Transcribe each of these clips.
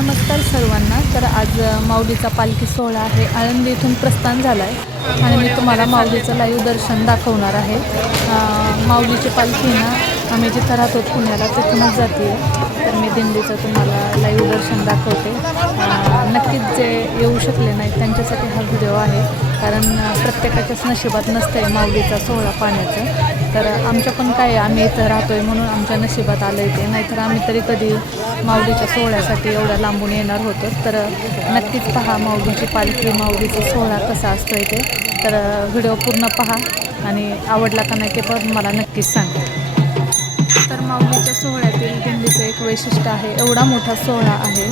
नमस्कार सर्वांना. तर आज माऊलीचा पालखी सोहळा आहे. आळंदी इथून प्रस्थान झाला आहे आणि मी तुम्हाला माऊलीचं लाईव्ह दर्शन दाखवणार आहे. माऊलीची पालखी ना आम्ही जिथं राहतो पुण्याला तिथूनच जाते. तर मी दिंडीचं तुम्हाला लाईव्ह दर्शन दाखवते. नक्कीच जे येऊ शकले नाहीत त्यांच्यासाठी हा व्हिडिओ आहे, कारण प्रत्येकाच्याच नशिबात नसतं आहे माऊलीचा सोहळा पाहण्याचं. तर आमच्या पण काय आम्ही इथं राहतो आहे म्हणून आमच्या नशिबात आलं आहे ते, नाहीतर आम्ही तरी कधी माऊलीच्या सोहळ्यासाठी एवढ्या लांबून येणार होतो. तर नक्कीच पहा माऊलीची पालखी, माऊलीचा सोहळा कसा असतो आहे ते. तर व्हिडिओ पूर्ण पहा आणि आवडला का नाही ते पण मला नक्कीच सांगा. तर माऊलीच्या सोहळ्यातील दिंडीचं एक वैशिष्ट्य आहे, एवढा मोठा सोहळा आहे.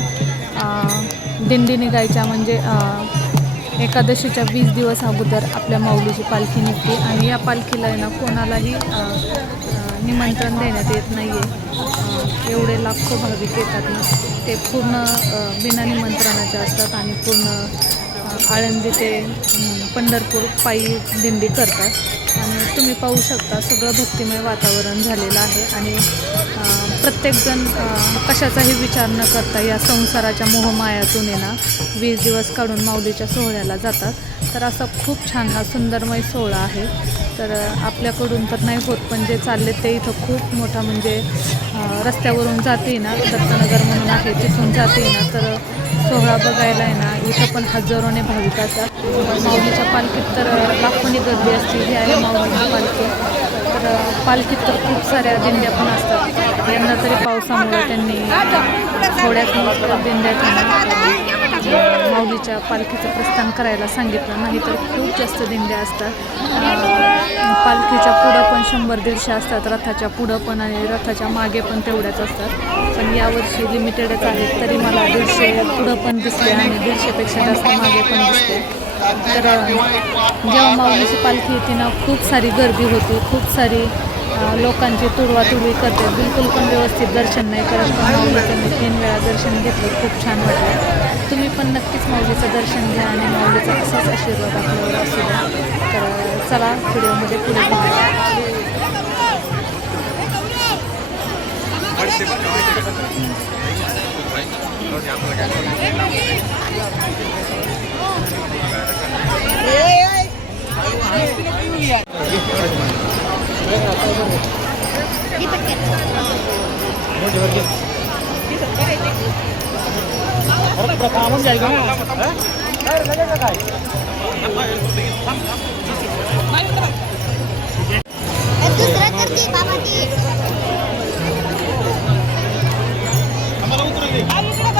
दिंडी निघायच्या म्हणजे एकादशीच्या 20 दिवस अगोदर आपल्या माऊलीची पालखी निघते आणि या पालखीला ना कोणालाही निमंत्रण देण्यात येत नाही आहे. एवढे लाखो भाविक येतात ना, ते पूर्ण बिना निमंत्रणाचे असतात आणि पूर्ण आळंदी ते पंढरपूर पायी दिंडी करतात आणि तुम्ही पाहू शकता सगळं भक्तिमय वातावरण झालेलं आहे आणि प्रत्येकजण कशाचाही विचार न करता या संसाराच्या मोहमायातून ना 20 दिवस काढून माऊलीच्या सोहळ्याला जातात. तर असा खूप छान हा सुंदरमय सोहळा आहे. तर आपल्याकडून तर नाही होत, पण जे चालले ते इथं खूप मोठा म्हणजे रस्त्यावरून जाते ना, दत्तनगर म्हणून आहे तिथून जाते ना, तर सोहळा बघायला आहे ना इथं पण हजारोने भाविक असतात. माऊलीच्या पालखीत तर लाखोनी गर्दी असते. ही आहे माऊलीची पालखी. तर पालखीत तर खूप साऱ्या दिंड्या पण असतात. यंदा तरी पावसामुळे त्यांनी थोड्याच दिंड्या माऊलीच्या पालखीचं प्रस्थान करायला सांगितलं, नाही तर खूप जास्त दिंड्या असतात. पालखीच्या पुढं पण 100-150 असतात, रथाच्या पुढं पण आणि रथाच्या मागे पण तेवढ्याच असतात. पण यावर्षी लिमिटेडच आहेत, तरी मला 150 पुढं पण दिसले आणि 150पेक्षा जास्त मागे पण दिसते. तर जेव्हा माऊलीची पालखी येते ना खूप सारी गर्दी होती, खूप सारी लोकांची तुडवातुडवी करते, बिलकुल पण व्यवस्थित दर्शन नाही करत. पण माऊलीचं मी 3 वेळा दर्शन घेतलं, खूप छान वाटलं. तुम्ही पण नक्कीच माऊलीचं दर्शन घ्या आणि माऊलीचा असाच आशीर्वाद आपल्यावर असू द्या. तर चला व्हिडिओमध्ये पुढे काम जाएगा ना लगेगा काय दुसरा करते बाबा ती आम्हाला उतरले पाणी द्या